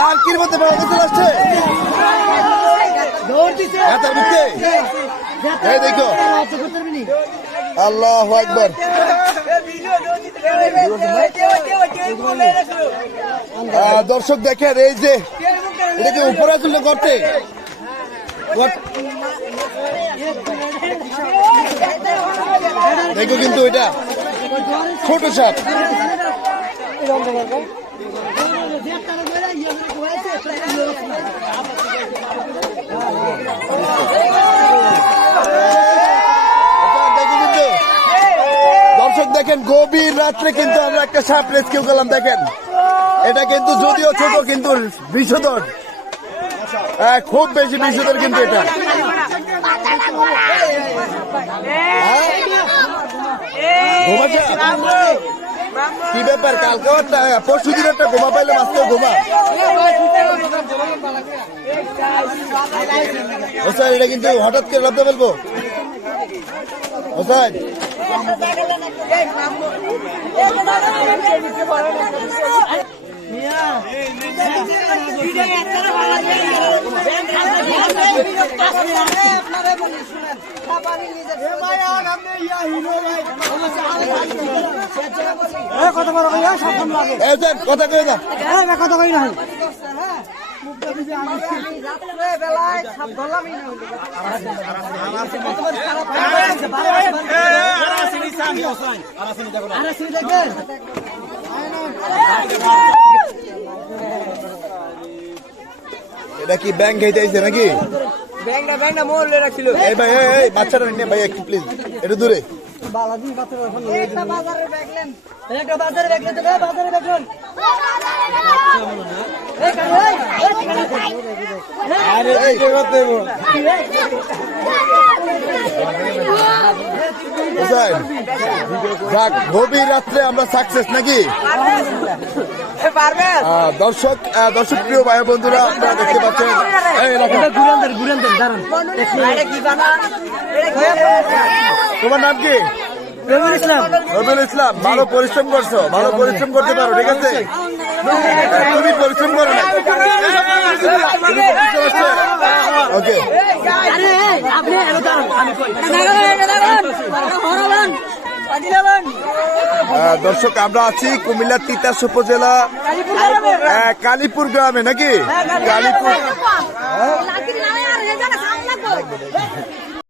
লালকির মধ্যে চলে আসছে দেখো আল্লাহু আকবার। দর্শক দেখেন এই যে এটা কি উপরে আসলে করতে দেখো কিন্তু এটা ছোট সাপ। দর্শক দেখেন গভীর রাত্রে কিন্তু আমরা একটা সাপ রেস্কিউ করলাম। দেখেন এটা কিন্তু যদিও ছোট কিন্তু বিষধর, খুব বেশি বিষধর কিন্তু এটা। কি ব্যাপার কালকে পরশু দিন একটা গোমা পাইলাম, আজকেও গোমা। হোসাইন এটা কিন্তু হঠাৎ করে লাভতে বলবো হোসাইন। কথা কই না কথা কই না এটা কি ব্যাংক খাইতে আইছে নাকি? ব্যাংকটা মোড়লে রাখছিল। এই ভাই এই বাচ্চাটা নিয়ে ভাই একটু প্লিজ একটু দূরে। বালাদিন বাচ্চারা এখন একটা বাজারে ব্যাগলেন, একটা বাজারে ব্যাগলেন তো বাজারে ব্যাগলেন। এই কাই আরে এই করতে দেব যাক গভীর রাত্রে আমরা সাকসেস নাকি? দর্শক প্রিয় ভাই বন্ধুরা আপনারা দেখতে পাচ্ছেন তোমার নাম কি? রবিউল ইসলাম। রবিউল ইসলাম, ভালো পরিশ্রম করছো, ভালো পরিশ্রম করতে পারো, ঠিক আছে? তুমি পরিশ্রম করো না। ওকে দর্শক আমরা আছি কুমিল্লার তিতাস উপজেলা কালীপুর গ্রামে নাকি? কালীপুর